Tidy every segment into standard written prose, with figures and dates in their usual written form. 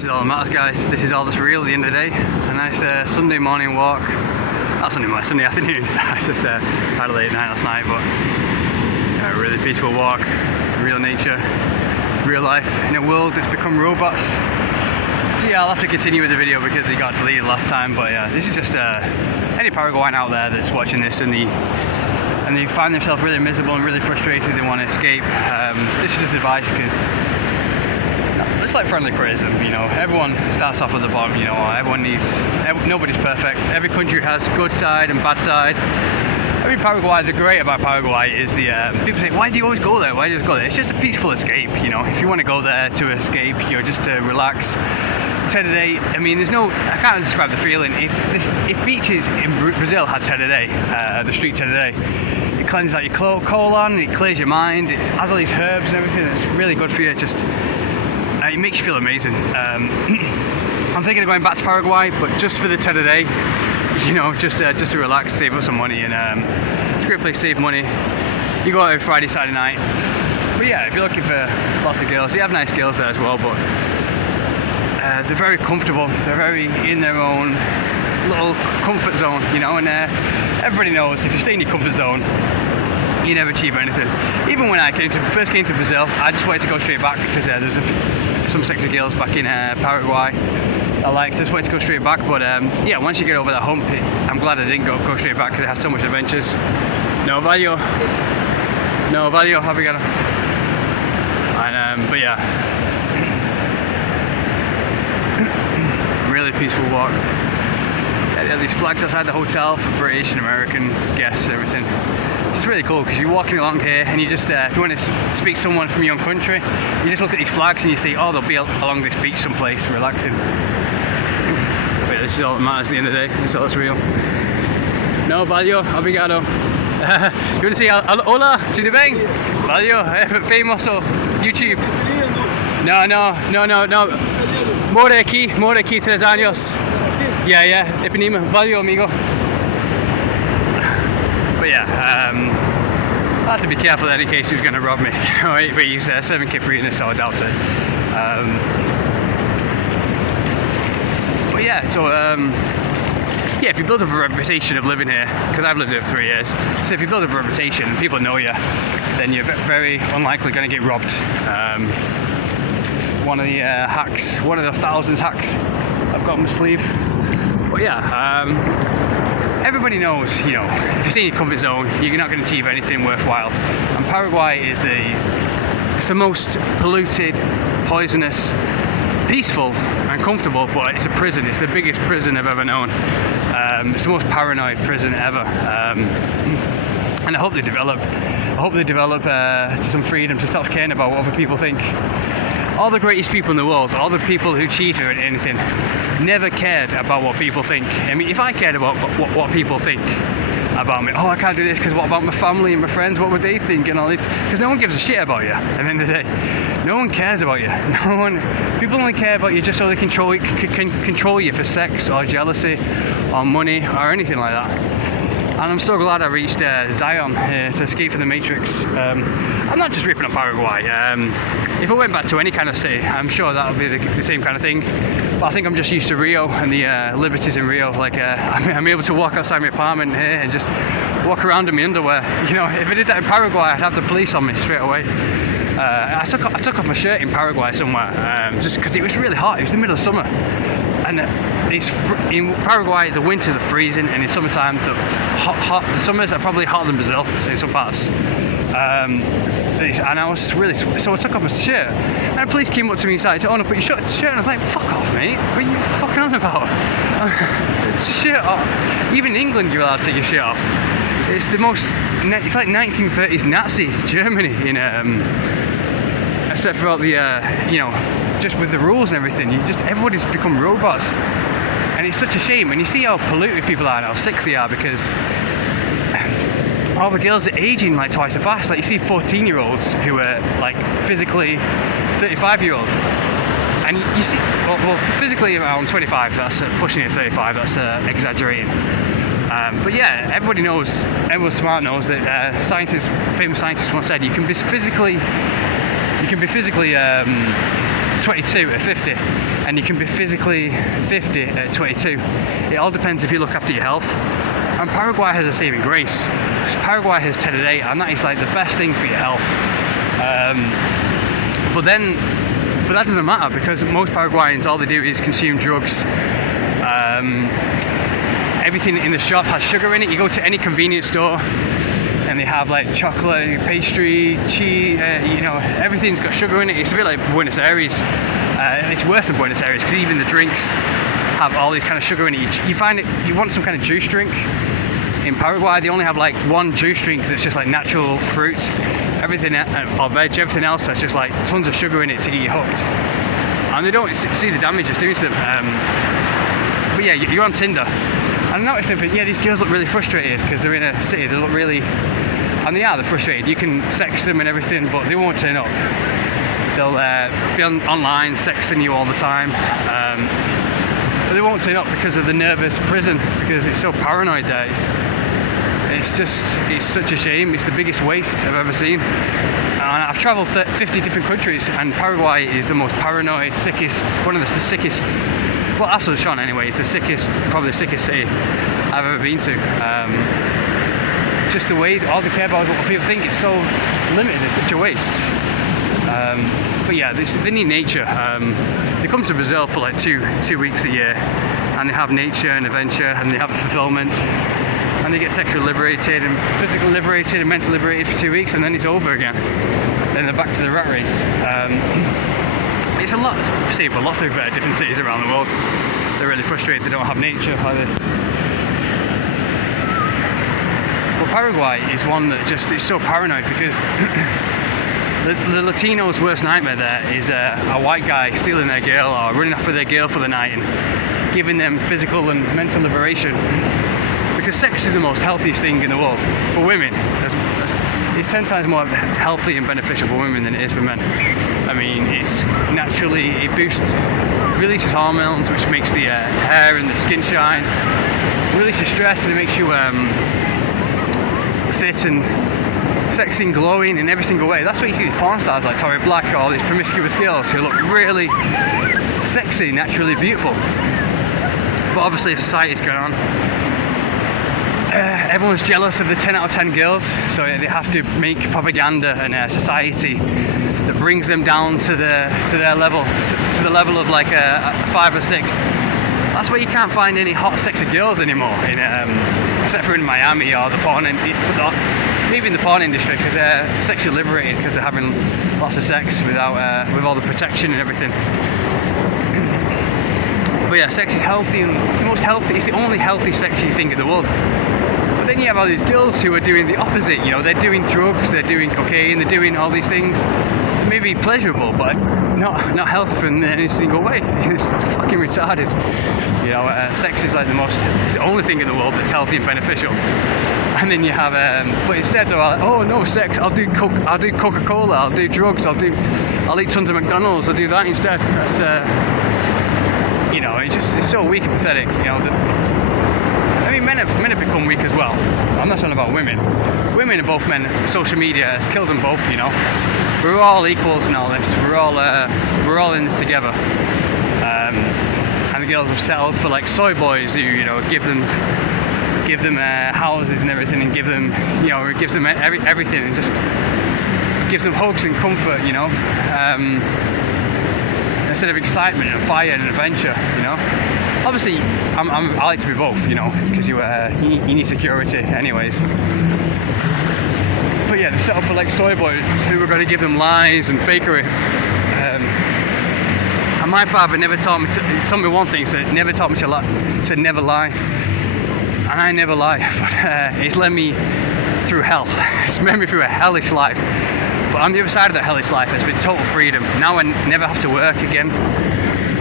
This is all that matters, guys. This is all that's real at the end of the day. A nice Sunday morning walk. Not Sunday morning, Sunday afternoon. I just had a late night last night, but a really peaceful walk. Real nature, real life in a world that's become robots. So yeah, I'll have to continue with the video because it got deleted last time. But yeah, this is just any Paraguayan out there that's watching this and they find themselves really miserable and really frustrated. They want to escape. This is just advice because it's like friendly criticism, you know. Everyone starts off at the bottom, you know. Nobody's perfect. Every country has good side and bad side. I mean, Paraguay, the great about Paraguay is people say, why do you always go there? Why do you always go there? It's just a peaceful escape, you know. If you want to go there to escape, you know, just to relax. Today, I mean, I can't describe the feeling. If beaches in Brazil had today, the street today, it cleanses out your colon, it clears your mind, it has all these herbs and everything. It's really good for you. It makes you feel amazing. I'm thinking of going back to Paraguay, but just for the today, you know, just to relax, save up some money, and it's a great place to save money. You go out every Friday, Saturday night. But yeah, if you're looking for lots of girls, you have nice girls there as well, but they're very comfortable. They're very in their own little comfort zone, you know, and everybody knows if you stay in your comfort zone, you never achieve anything. Even when I first came to Brazil, I just wanted to go straight back because there's some sexy girls back in Paraguay I just wanted to go straight back, but yeah, once you get over that hump, I'm glad I didn't go straight back because it had so much adventures. No value, obrigado. And but yeah, really peaceful walk. There are these flags outside the hotel for British and American guests, everything. It's really cool because you're walking along here and you just, if you want to speak to someone from your own country, you just look at these flags and you see, oh, they'll be along this beach someplace, relaxing. But yeah, this is all that matters at the end of the day. This is all that's real. No, valeu, obrigado. You want to say hola, tudo bem? Valeu, famoso, YouTube. No. Moro aqui 3 años. Yeah, Ipanema. Valeu, amigo. But yeah, I have to be careful then in case he was going to rob me. Right? But he's 7 Kiprinas, so I doubt it. But yeah, so yeah, if you build up a reputation of living here, because I've lived here for 3 years, so if you build up a reputation and people know you, then you're very unlikely going to get robbed. It's one of the hacks, one of the thousands hacks I've got on my sleeve. But yeah, everybody knows, you know, if you stay in your comfort zone, you're not going to achieve anything worthwhile. And Paraguay is the most polluted, poisonous, peaceful and comfortable, but it's a prison. It's the biggest prison I've ever known. It's the most paranoid prison ever. And I hope they develop to some freedom to stop caring about what other people think. All the greatest people in the world, all the people who cheated or anything, never cared about what people think. I mean, if I cared about what people think about me, oh, I can't do this because what about my family and my friends? What would they think and all this? Because no one gives a shit about you at the end of the day. No one cares about you. People only care about you just so they can control you for sex or jealousy or money or anything like that. And I'm so glad I reached Zion to escape from the Matrix. I'm not just ripping on Paraguay. If I went back to any kind of city, I'm sure that would be the same kind of thing. But I think I'm just used to Rio and the liberties in Rio. Like I'm able to walk outside my apartment here and just walk around in my underwear. You know, if I did that in Paraguay, I'd have the police on me straight away. I took off my shirt in Paraguay somewhere just because it was really hot. It was the middle of summer. And in Paraguay, the winters are freezing, and in summertime, the summers are probably hotter than Brazil, so in some parts. And I was really, so I took off my shirt, and the police came up to me and said, "Oh, no, put your shirt," and I was like, "Fuck off, mate! What are you fucking on about? It's a shirt off. Even in England, you're allowed to take your shirt off. It's it's like 1930s Nazi Germany in except for all the you know, just with the rules and everything, everybody's become robots, and it's such a shame. And you see how polluted people are now, how sick they are, because all the girls are aging like twice as fast. Like you see 14-year-olds who are like physically 35-year-old, and you see well physically around 25. That's pushing it 35. That's exaggerating. But yeah, everyone smart knows that famous scientists once said you can be physically 22 at 50, and you can be physically 50 at 22. It all depends if you look after your health. And Paraguay has a saving grace. Paraguay has 10 a day, and that is like the best thing for your health. But that doesn't matter, because most Paraguayans, all they do is consume drugs. Everything in the shop has sugar in it. You go to any convenience store and they have like chocolate, pastry, cheese, everything's got sugar in it. It's a bit like Buenos Aires. It's worse than Buenos Aires, because even the drinks have all this kind of sugar in it. You find it, you want some kind of juice drink. In Paraguay, they only have like one juice drink that's just like natural fruit. Everything, or veg, everything else has just like tons of sugar in it to get you hooked. And they don't see the damage it's doing to them. But yeah, you're on Tinder. And I noticed something, yeah, these girls look really frustrated because they're in a city, they look really, and they're frustrated. You can sex them and everything, but they won't turn up. They'll be online sexing you all the time. But they won't turn up because of the nervous prison, because it's so paranoid there. It's such a shame. It's the biggest waste I've ever seen. And I've travelled 50 different countries, and Paraguay is the most paranoid, sickest, one of the sickest. Well, that's Sean anyway. It's the sickest, probably the sickest city I've ever been to. Just the way, all they care about is what people think. It's so limited. It's such a waste. But yeah, they need nature. They come to Brazil for like two weeks a year, and they have nature and adventure, and they have fulfillment, and they get sexually liberated and physically liberated and mentally liberated for 2 weeks, and then it's over again. Then they're back to the rat race. It's a lot, say, for lots of different cities around the world. They're really frustrated they don't have nature like this. But Paraguay is one that just is so paranoid, because the Latino's worst nightmare there is a white guy stealing their girl or running after their girl for the night and giving them physical and mental liberation. Because sex is the most healthiest thing in the world for women. It's 10 times more healthy and beneficial for women than it is for men. I mean, it releases hormones, which makes the hair and the skin shine. It releases stress, and it makes you fit and sexy and glowing in every single way. That's why you see these porn stars like Tori Black or all these promiscuous girls who look really sexy, naturally beautiful. But obviously society's going on. Everyone's jealous of the 10 out of 10 girls, so they have to make propaganda and society that brings them down to their level, to the level of like a 5 or 6. That's why you can't find any hot, sexy girls anymore, except for in Miami or the porn industry. Maybe in the porn industry, because they're sexually liberated, because they're having lots of sex with all the protection and everything. But yeah, sex is healthy, and it's the most healthy. It's the only healthy, sexy thing in the world. But then you have all these girls who are doing the opposite. They're doing drugs, they're doing cocaine, they're doing all these things. Maybe pleasurable, but not healthy in any single way. It's fucking retarded. Sex is like it's the only thing in the world that's healthy and beneficial. And then you have, but instead they're like, oh no, sex, I'll do Coca-Cola, I'll do drugs, I'll eat tons of McDonald's, I'll do that instead. That's, it's so weak and pathetic. I mean, men have become weak as well. I'm not talking about women. Women are both men. Social media has killed them both. We're all equals in all this. We're all in this together. And the girls have settled for like soy boys who give them houses and everything, and give them everything, and just give them hugs and comfort. Instead of excitement and fire and adventure. Obviously, I like to be both, because you need security anyways. But yeah, they settle for like soy boys who are going to give them lies and fakery. And my father never taught me one thing, so never taught me to lie. He said never lie, and I never lie. But it's led me through hell. It's led me through a hellish life. But on the other side of that hellish life, there's been total freedom. Now I never have to work again.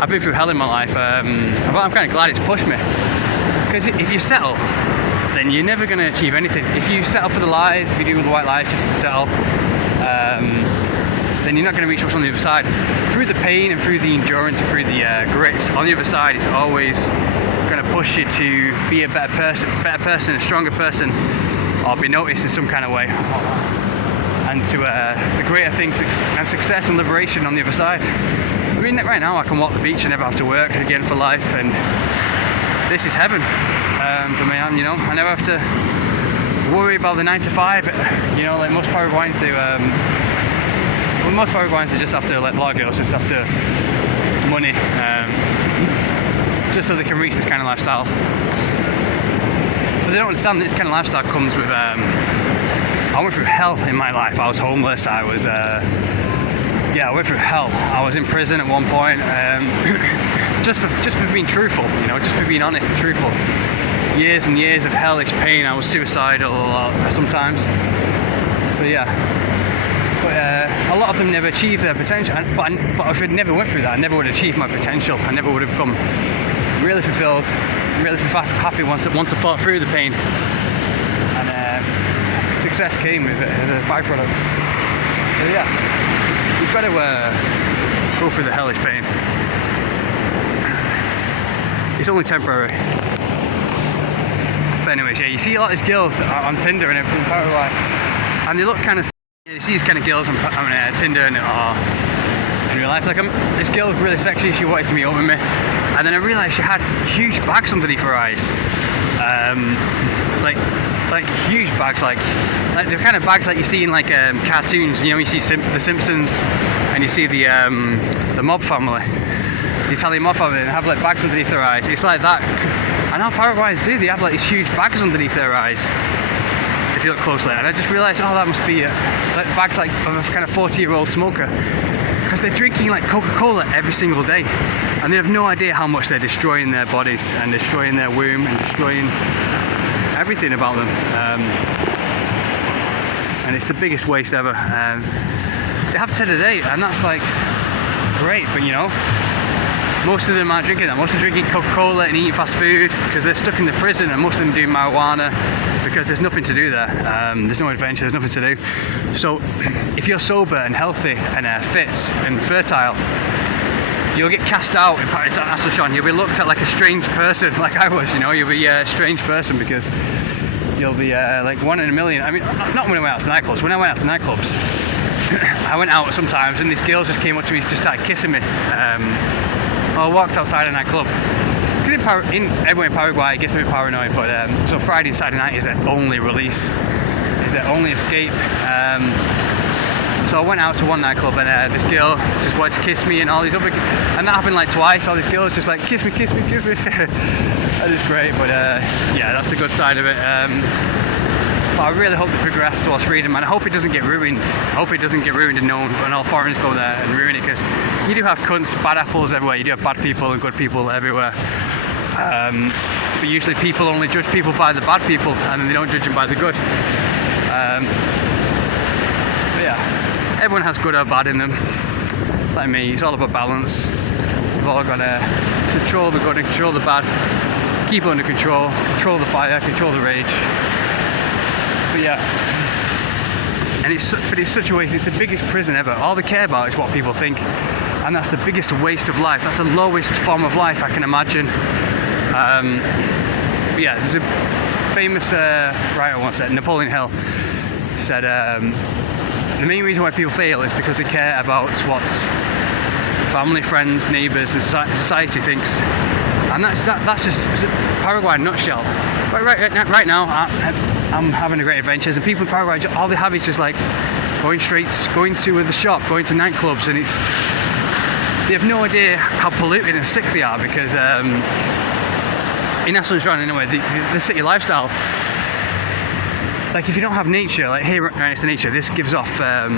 I've been through hell in my life, but I'm kind of glad it's pushed me. Because if you settle, then you're never going to achieve anything. If you settle for the lies, if you do the white lies just to settle, then you're not going to reach what's on the other side. Through the pain and through the endurance and through the grit, on the other side, it's always going to push you to be a better person, a stronger person, or be noticed in some kind of way. And to the greater things and success and liberation on the other side. I mean, right now I can walk the beach and never have to work again for life, and this is heaven for me. You know, I never have to worry about the 9 to 5. You know, like most Paraguayans do. Well, most Paraguayans are just after like lagos, just after money, just so they can reach this kind of lifestyle. But they don't understand this kind of lifestyle comes with. I went through hell in my life. I was homeless. I was. I went through hell. I was in prison at one point, just for being truthful, you know, just for being honest and truthful. Years and years of hellish pain. I was suicidal a lot sometimes. So yeah, but a lot of them never achieved their potential. But if I never went through that, I never would have achieved my potential. I never would have become really fulfilled, really happy once I fought through the pain. And success came with it as a byproduct. So yeah. You've got to go through the hellish pain. It's only temporary. But anyways, yeah, you see a lot of these girls on Tinder and everything in Paraguay, and they look kind of. You see these kind of girls on Tinder and in real life. Like this girl was really sexy. She wanted to meet up with me, and then I realised she had huge bags underneath her eyes. Like huge bags, like the kind of bags like you see in like cartoons. You know, you see The Simpsons, and you see the mob family, the Italian mob family, and have like bags underneath their eyes. It's like that. And how Paraguayans do, they have like these huge bags underneath their eyes. If you look closely, and I just realised, oh, that must be like bags like of a kind of 40-year-old smoker, because they're drinking like Coca-Cola every single day, and they have no idea how much they're destroying their bodies and destroying their womb and destroying everything about them, and it's the biggest waste ever. They have 10 a day, and that's like great, but you know, most of them aren't drinking that. Most of them are drinking Coca-Cola and eating fast food because they're stuck in the prison, and most of them do marijuana because there's nothing to do there. There's no adventure, there's nothing to do. So if you're sober and healthy and fit and fertile, you'll get cast out in Asunción. You'll be looked at like a strange person, like I was, you know. You'll be a strange person because you'll be like one in a million. I mean, not when I went out to nightclubs. When I went out to nightclubs, I went out sometimes and these girls just came up to me, just started kissing me. I walked outside a nightclub. Because everyone in Paraguay gets a bit paranoid, but so Friday and Saturday night is their only release, is their only escape. So I went out to one nightclub and this girl just wanted to kiss me and all these other, and that happened like twice. All these girls just like kiss me. That is great, but yeah, that's the good side of it. But I really hope they progress towards freedom, and I hope it doesn't get ruined. I hope it doesn't get ruined and known, and all foreigners go there and ruin it, because you do have cunts, bad apples everywhere. You do have bad people and good people everywhere. But usually people only judge people by the bad people, and then they don't judge them by the good. But yeah, everyone has good or bad in them. Like me, it's all about balance. We've all got to control the good and control the bad. Keep it under control. Control the fire. Control the rage. But yeah, and it's such a waste. It's the biggest prison ever. All they care about is what people think, and that's the biggest waste of life. That's the lowest form of life I can imagine. But yeah, there's a famous writer once said, Napoleon Hill, said the main reason why people fail is because they care about what family, friends, neighbours, and society thinks, and that's just Paraguay in a nutshell. But right now, I'm having a great adventures, and people in Paraguay, all they have is just like going to the shop, going to nightclubs, and they have no idea how polluted and sick they are, because in Asunción anyway, the city lifestyle, like if you don't have nature, like here right next to nature, this gives off a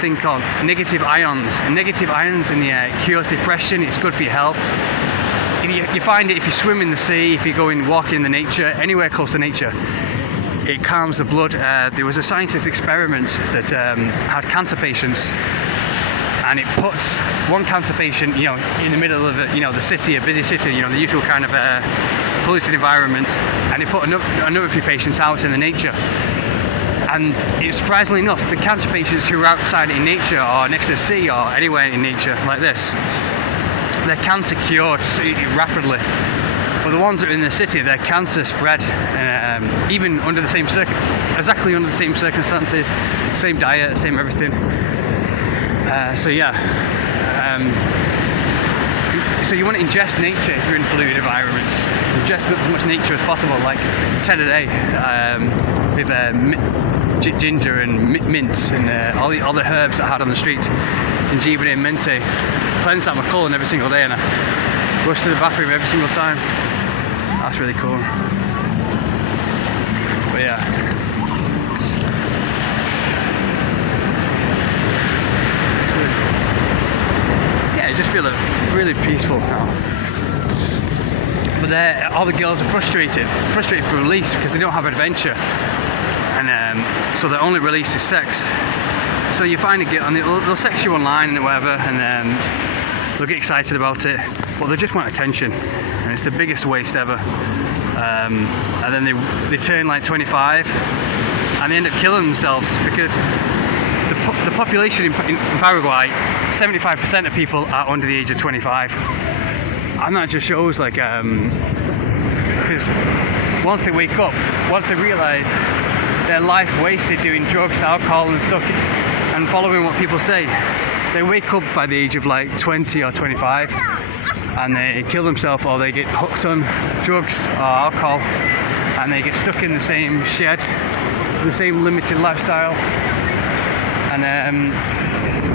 thing called negative ions. And negative ions in the air cures depression. It's good for your health. You find it if you swim in the sea, if you go and walk in the nature, anywhere close to nature, it calms the blood. There was a scientist experiment that had cancer patients, and it puts one cancer patient, you know, in the middle of the city, a busy city, you know, the usual kind of polluted environment, and it put another few patients out in the nature. And surprisingly enough, the cancer patients who are outside in nature or next to the sea or anywhere in nature like this, their cancer cured rapidly. But the ones that are in the city, their cancer spread, and even under the same exactly under the same circumstances, same diet, same everything. So yeah, so you want to ingest nature if you're in polluted environments. Ingest as much nature as possible, like 10 a day with ginger and mint and all the herbs that I had on the streets, gingebre and mente. Cleanse that Macallan every single day, and I rush to the bathroom every single time. That's really cool. But yeah. I just feel really peaceful now. But all the girls are frustrated for release because they don't have adventure, and so their only release is sex. So you find a girl and they'll sex you online and whatever, and they'll get excited about it, but they just want attention, and it's the biggest waste ever. And then they turn like 25 and they end up killing themselves because the population in Paraguay, 75% of people are under the age of 25. And that just shows, like, because once they wake up, once they realise their life wasted doing drugs, alcohol and stuff and following what people say, they wake up by the age of like 20 or 25 and they kill themselves, or they get hooked on drugs or alcohol and they get stuck in the same shed, the same limited lifestyle. And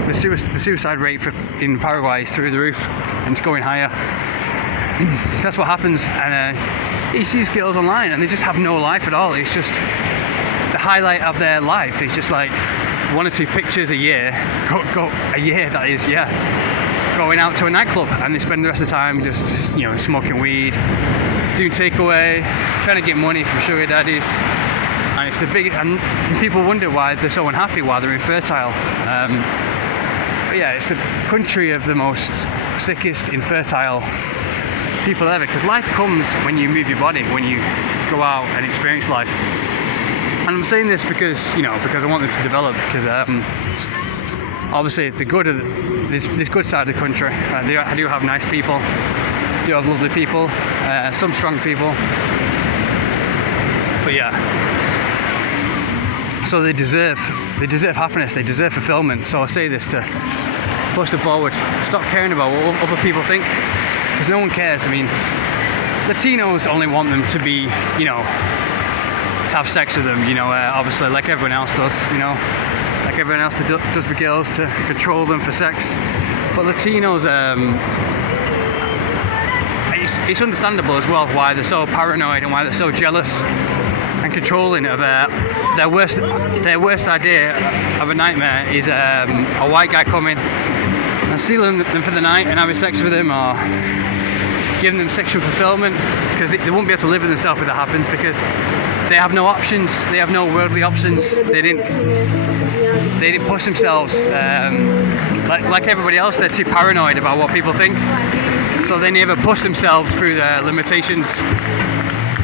the suicide rate in Paraguay is through the roof, and it's going higher. That's what happens. And you see these girls online, and they just have no life at all. It's just the highlight of their life. It's just like 1 or 2 pictures a year. A year, that is, yeah. Going out to a nightclub, and they spend the rest of the time just, smoking weed, doing takeaway, trying to get money from sugar daddies. And it's the biggest, and people wonder why they're so unhappy, why they're infertile. But yeah, it's the country of the most sickest, infertile people ever. Because life comes when you move your body, when you go out and experience life. And I'm saying this because I want them to develop. Because obviously, the good of this good side of the country, I do have nice people, do have lovely people, some strong people. But yeah. So they deserve happiness, they deserve fulfillment. So I say this to push them forward. Stop caring about what other people think, because no one cares. I mean, Latinos only want them to be, to have sex with them, obviously, like everyone else does, like everyone else that does with girls, to control them for sex. But Latinos, it's understandable as well why they're so paranoid and why they're so jealous and controlling of their worst idea of a nightmare is a white guy coming and stealing them for the night and having sex with them, or giving them sexual fulfillment, because they won't be able to live with themselves if that happens, because they have no options, they have no worldly options. They didn't push themselves like everybody else. They're too paranoid about what people think, so they never push themselves through their limitations.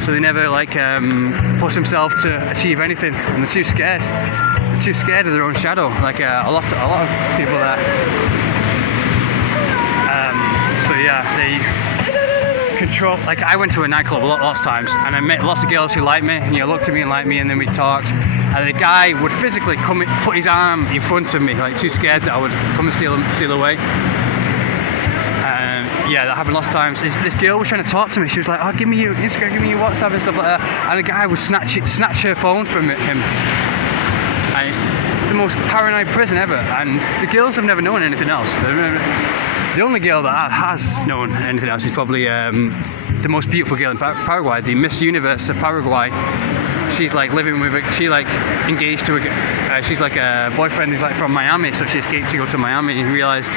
So they never push themselves to achieve anything, and they're too scared. They're too scared of their own shadow. Like a lot of people there. So yeah, they control. Like, I went to a nightclub lots of times, and I met lots of girls who liked me, looked at me and liked me, and then we talked. And the guy would physically put his arm in front of me, like too scared that I would come and steal away. Yeah, that happened lots of times. This girl was trying to talk to me. She was like, "Oh, give me your Instagram, give me your WhatsApp and stuff like that." And the guy would snatch her phone from him. And it's the most paranoid prison ever. And the girls have never known anything else. The only girl that has known anything else is probably the most beautiful girl in Paraguay, the Miss Universe of Paraguay. She's like living with engaged to she's like a boyfriend who's like from Miami, so she escaped to go to Miami and realised,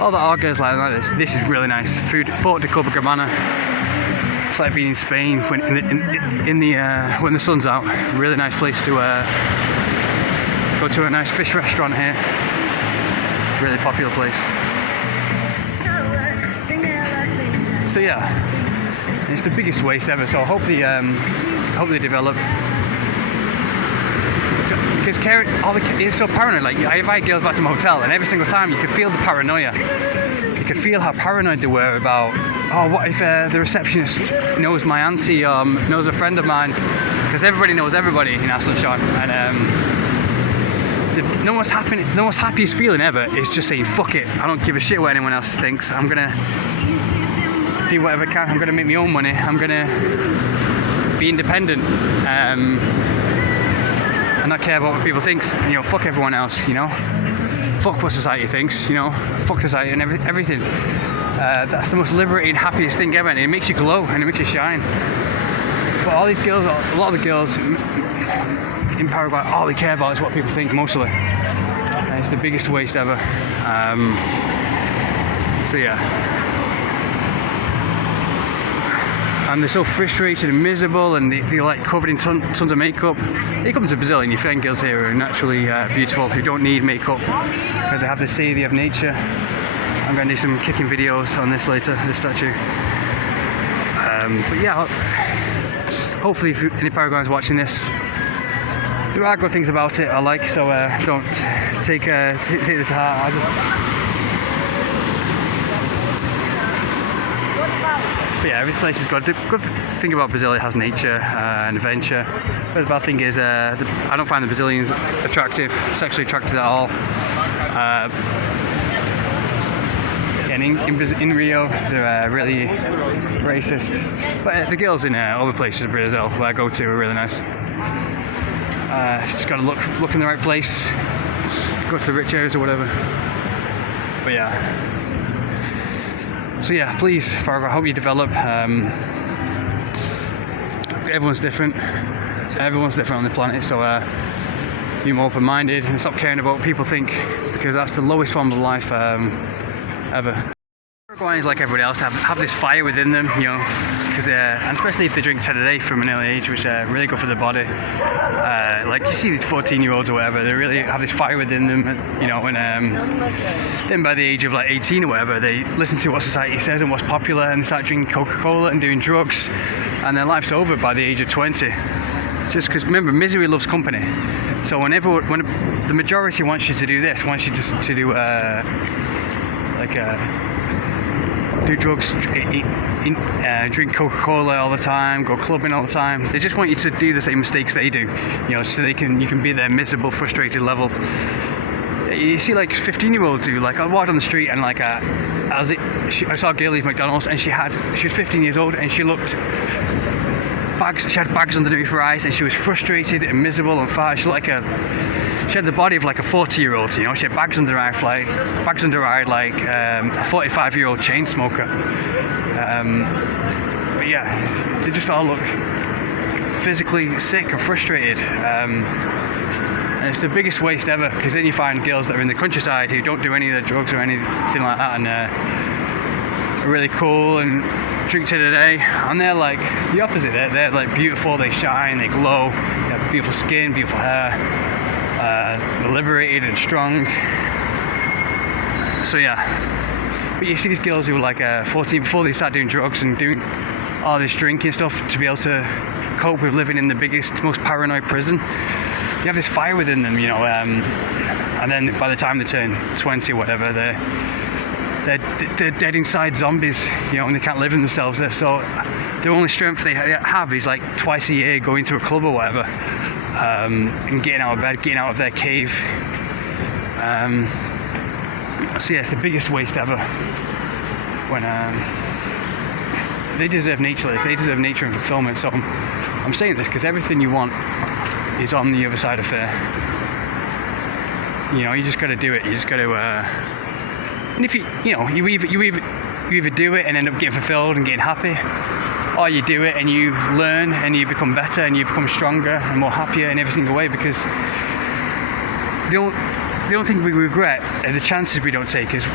oh, that our girls like this. This is really nice. Food, Fort de Copacabana. It's like being in Spain when when the sun's out. Really nice place to go to a nice fish restaurant here. Really popular place. So yeah, it's the biggest waste ever. So I hope they develop. Because it's so paranoid. Like, I invite girls back to my hotel, and every single time you could feel the paranoia. You could feel how paranoid they were about, oh, what if the receptionist knows my auntie or knows a friend of mine? Because everybody knows everybody in Asunción, and no one's happiest feeling ever is just saying, fuck it, I don't give a shit what anyone else thinks. I'm gonna do whatever I can. I'm going to make my own money. I'm going to be independent and not care about what people think. You know, fuck everyone else, you know. Fuck what society thinks, you know. Fuck society and everything. That's the most liberating, happiest thing ever, and it makes you glow and it makes you shine. But all these girls, a lot of the girls in Paraguay, all they care about is what people think, mostly. And it's the biggest waste ever. So yeah. And they're so frustrated and miserable, and they're like covered in tons of makeup. You come to Brazil and you find girls here who are naturally beautiful, who don't need makeup because they have the sea, they have nature. I'm going to do some kicking videos on this later, this statue. But yeah, hopefully if any Paraguayans watching this, there are good things about it I like, so don't take this to heart. But yeah, every place is good. The good thing about Brazil, it has nature and adventure. But the bad thing is, I don't find the Brazilians attractive, sexually attractive at all. And in Rio, they're really racist. But the girls in other places in Brazil where I go to are really nice. Just gotta look in the right place, go to the rich areas or whatever. But yeah. So yeah, please, Paraguay, I hope you develop. Everyone's different. Everyone's different on the planet, so be more open-minded and stop caring about what people think, because that's the lowest form of life ever. Paraguayans, like everybody else, have this fire within them, you know, because and especially if they drink 10 a day from an early age, which are really good for the body. Like you see these 14-year-olds or whatever, they really have this fire within them, you know, and then by the age of like 18 or whatever, they listen to what society says and what's popular, and they start drinking Coca-Cola and doing drugs, and their life's over by the age of 20. Just because, remember, misery loves company. So when the majority wants you to do this, wants you to do do drugs, drink Coca-Cola all the time, go clubbing all the time. They just want you to do the same mistakes they do, you know, so you can be their miserable, frustrated level. You see like 15-year-olds who, like, I walked on the street and like I saw a girl leave McDonald's, and she was 15 years old and she looked she had bags underneath her eyes, and she was frustrated and miserable and fat. She had the body of like a 40-year-old, you know. She had bags under her eye, like a 45-year-old chain smoker. But yeah, they just all look physically sick and frustrated. And it's the biggest waste ever, because then you find girls that are in the countryside who don't do any of the drugs or anything like that, and are really cool and drink to the day, and they're like the opposite. They're like beautiful, they shine, they glow, they have beautiful skin, beautiful hair, they're liberated and strong. So yeah, but you see these girls who are like 14 before they start doing drugs and doing all this drinking stuff to be able to cope with living in the biggest, most paranoid prison. You have this fire within them, you know, and then by the time they turn 20 or whatever, they're dead inside zombies, you know, and they can't live in themselves. So the only strength they have is like twice a year going to a club or whatever, and getting out of bed, getting out of their cave. So yeah, it's the biggest waste ever. When they deserve nature, they deserve nature and fulfillment. So I'm saying this because everything you want is on the other side of fear. You know, you just got to do it. You just got to. And if you either do it and end up getting fulfilled and getting happy, or you do it and you learn and you become better and you become stronger and more happier in every single way. Because the only thing we regret are the chances we don't take. The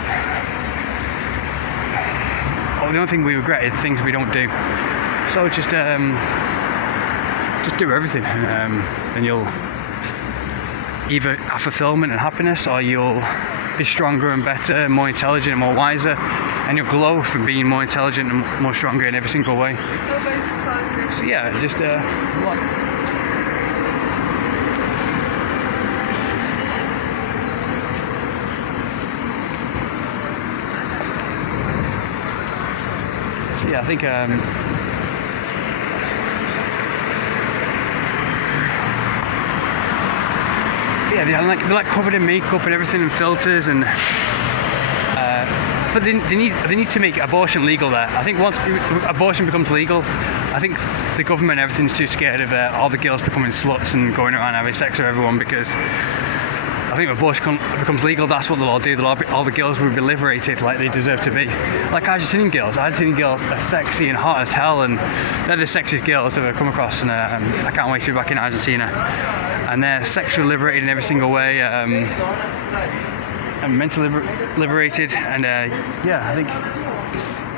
only thing we regret is things we don't do. So just do everything, and you'll either have fulfillment and happiness, or you'll be stronger and better and more intelligent and more wiser, and you'll glow from being more intelligent and more stronger in every single way. So yeah, just so yeah, I think yeah, they're like covered in makeup and everything and filters, and but they need to make abortion legal there. I think once abortion becomes legal, I think the government, everything's too scared of all the girls becoming sluts and going around having sex with everyone, because I think if abortion becomes legal, that's what they'll all do. All the girls will be liberated like they deserve to be. Like Argentinian girls. Argentinian girls are sexy and hot as hell, and they're the sexiest girls I've ever come across, and I can't wait to be back in Argentina. And they're sexually liberated in every single way, and mentally liberated, and yeah, I think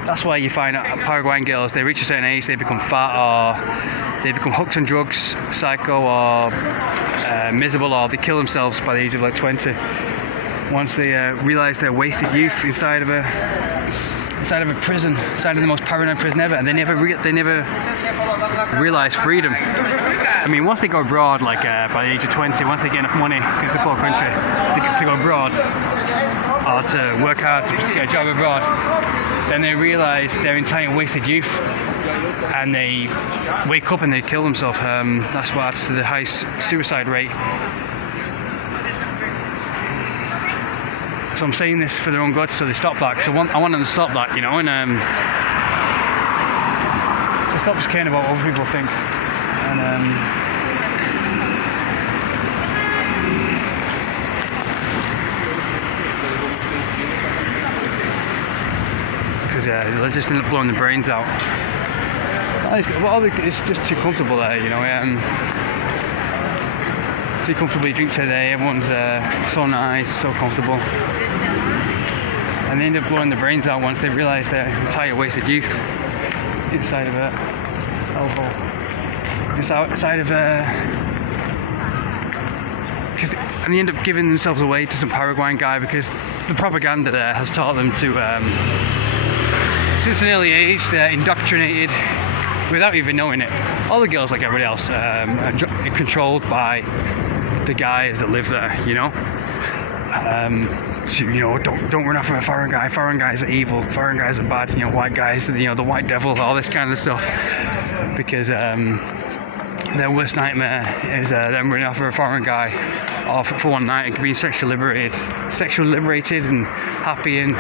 that's why you find Paraguayan girls, they reach a certain age, they become fat, or they become hooked on drugs, psycho, or miserable, or they kill themselves by the age of like 20. Once they realise their wasted youth inside of a prison, inside of the most paranoid prison ever, and they never realise freedom. I mean, once they go abroad, like by the age of 20, once they get enough money, because it's a poor country, to go abroad, or to work hard to get a job abroad, then they realise their entire wasted youth, and they wake up and they kill themselves. That's what adds to the high suicide rate. So I'm saying this for their own good, so they stop that, because I want them to stop that, you know, and so stop just caring about what other people think, and because yeah, they'll just end up blowing their brains out. It's just too comfortable there, you know. Too comfortable, you drink today, everyone's so nice, so comfortable, and they end up blowing their brains out once they realise their entire wasted youth inside of and they end up giving themselves away to some Paraguayan guy, because the propaganda there has taught them to, since an early age, they're indoctrinated without even knowing it. All the girls, like everybody else, are controlled by the guys that live there, you know. So, you know, don't run off of a foreign guy. Foreign guys are evil. Foreign guys are bad. You know, white guys, you know, the white devil, all this kind of stuff. Because their worst nightmare is them running off of a foreign guy off for one night and being sexually liberated and happy and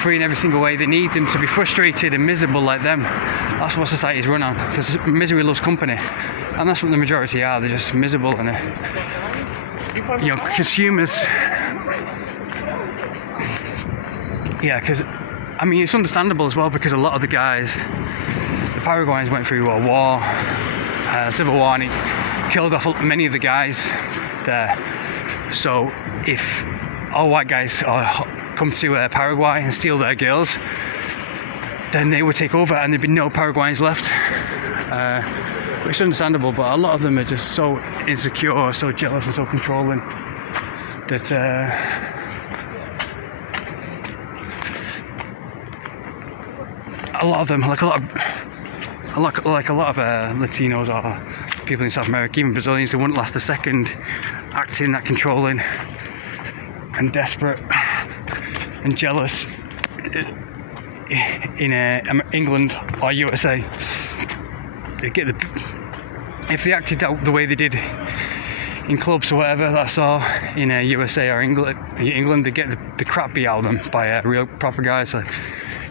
free in every single way. They need them to be frustrated and miserable like them. That's what society's run on, because misery loves company, and that's what the majority are. They're just miserable and you know, consumers. Yeah, because I mean, it's understandable as well, because a lot of the guys, the Paraguayans, went through a war, civil war, and it killed off many of the guys there. So if all white guys come to Paraguay and steal their girls, then they would take over and there'd be no Paraguayans left, which is understandable, but a lot of them are just so insecure, so jealous and so controlling that a lot of them, like a lot of Latinos or people in South America, even Brazilians, they wouldn't last a second acting that controlling and desperate and jealous in England or USA. If they acted the way they did in clubs or whatever that I saw in USA or England, they get the crap beat out of them by real proper guys. So,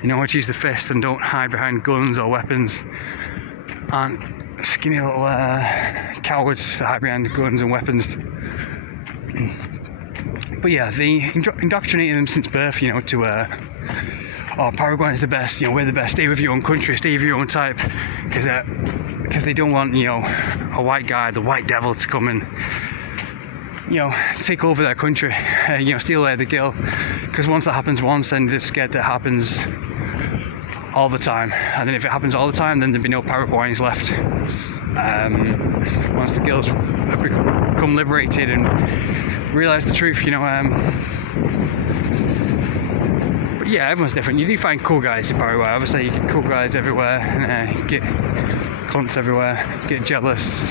you know, which use the fist and don't hide behind guns or weapons, aren't skinny little cowards that hide behind guns and weapons. But yeah, they indoctrinated them since birth, you know, to oh, Paraguay's the best, you know, we're the best, stay with your own country, stay with your own type, because they don't want, you know, a white guy, the white devil, to come and, you know, take over their country, you know, steal away the girl, because once that happens once, then they're scared that happens all the time, and then if it happens all the time, then there'd be no Paraguayans left. Once the girls have become liberated and realise the truth, you know. But yeah, everyone's different. You do find cool guys in Paraguay. Obviously, you get cool guys everywhere, and get cunts everywhere, get jealous,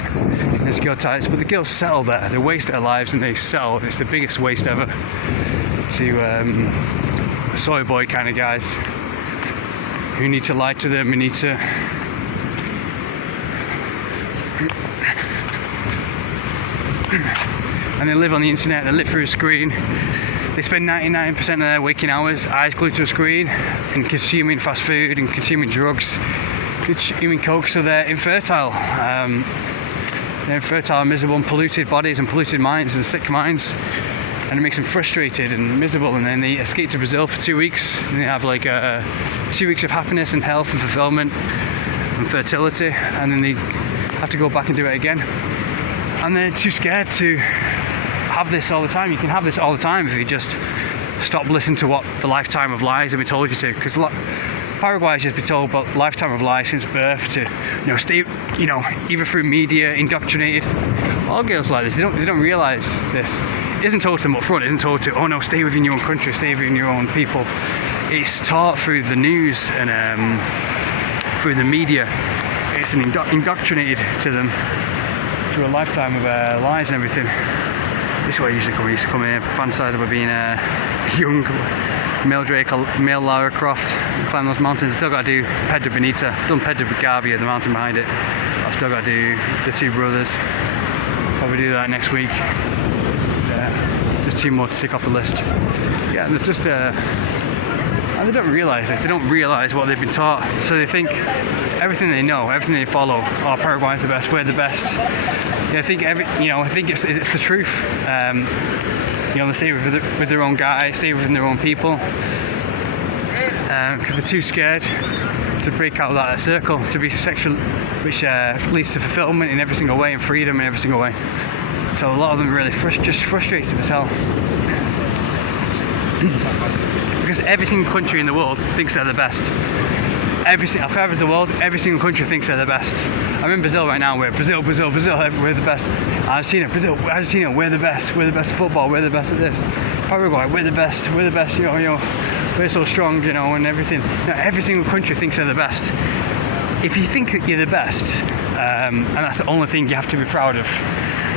insecure types. But the girls settle there. They waste their lives and they settle. It's the biggest waste ever to soy boy kind of guys who need to lie to them and need to and they live on the internet, they live through a screen, They spend 99% of their waking hours eyes glued to a screen and consuming fast food and consuming drugs, consuming coke, so they're infertile. They're infertile, miserable and polluted bodies and polluted minds and sick minds, and it makes them frustrated and miserable, and then they escape to Brazil for 2 weeks and they have like 2 weeks of happiness and health and fulfillment and fertility, and then they have to go back and do it again, and they're too scared to have this all the time. You can have this all the time if you just stop listening to what the lifetime of lies have been told you to, because Paraguay has just been told about lifetime of lies since birth to, stay, either through media, indoctrinated. All girls like this, they don't realise this. It isn't told to them up front, it isn't told to, oh no, stay within your own country, stay within your own people. It's taught through the news and through the media. It's indoctrinated to them through a lifetime of lies and everything. This is where I used to come. I used to come in and fantasise about being a young male Lara Croft, climb those mountains. I've still got to do Pedra Bonita. I've done Pedra Gavia, the mountain behind it. I've still got to do the Two Brothers. Probably do that next week. There's 2 more to tick off the list. Yeah, they're just and they don't realise it. They don't realise what they've been taught. So they think everything they know, everything they follow, oh, Paraguay's the best, we're the best. I think it's the truth. They stay with their own guys, stay within their own people, because they're too scared to break out of that circle, to be sexual, which leads to fulfillment in every single way and freedom in every single way. So a lot of them are really just frustrated as hell. Because every single country in the world thinks they're the best. I've covered the world, every single country thinks they're the best. I'm in Brazil right now, we're Brazil, we're the best. Argentina, we're the best at football, we're the best at this. Paraguay, we're the best, we're so strong, and everything. Every single country thinks they're the best. If you think that you're the best, and that's the only thing you have to be proud of,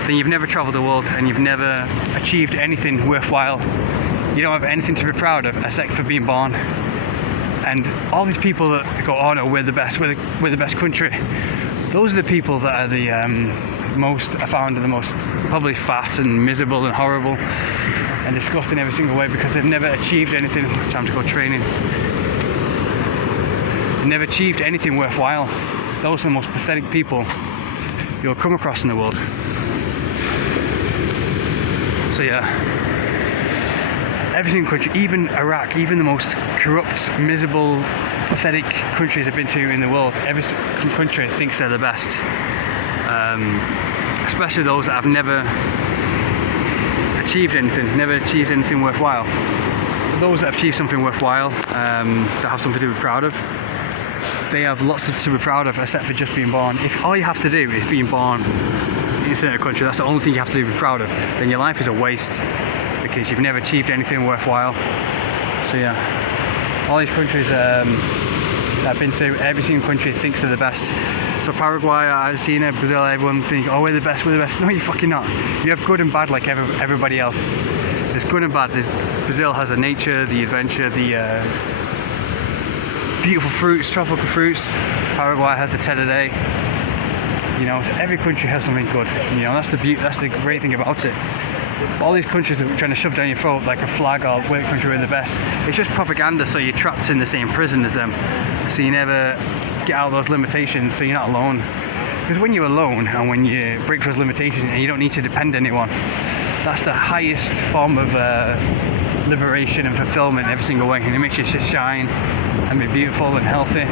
then you've never travelled the world and you've never achieved anything worthwhile. You don't have anything to be proud of except for being born. And all these people that go, oh no, we're the best, we're the best country. Those are the people that are the the most probably fat and miserable and horrible and disgusting in every single way, because they've never achieved anything. Time to go training. They've never achieved anything worthwhile. Those are the most pathetic people you'll come across in the world. So yeah. Every single country, even Iraq, even the most corrupt, miserable, pathetic countries I've been to in the world, every single country thinks they're the best. Especially those that have never achieved anything worthwhile. Those that have achieved something worthwhile, that have something to be proud of, they have lots to be proud of, except for just being born. If all you have to do is being born in a certain country, that's the only thing you have to be proud of, then your life is a waste, because you've never achieved anything worthwhile. So yeah, all these countries that I've been to, every single country thinks they're the best. So Paraguay, Argentina, Brazil, everyone think, oh, we're the best. No, you're fucking not. You have good and bad like everybody else. There's good and bad. Brazil has the nature, the adventure, the beautiful fruits, tropical fruits. Paraguay has the Day. So every country has something good. That's the great thing about it. All these countries that are trying to shove down your throat like a flag, or we're the country, we're the best. It's just propaganda, so you're trapped in the same prison as them. So you never get out of those limitations, so you're not alone. Because when you're alone and when you break those limitations and you don't need to depend on anyone, that's the highest form of liberation and fulfillment in every single way. And it makes you just shine and be beautiful and healthy.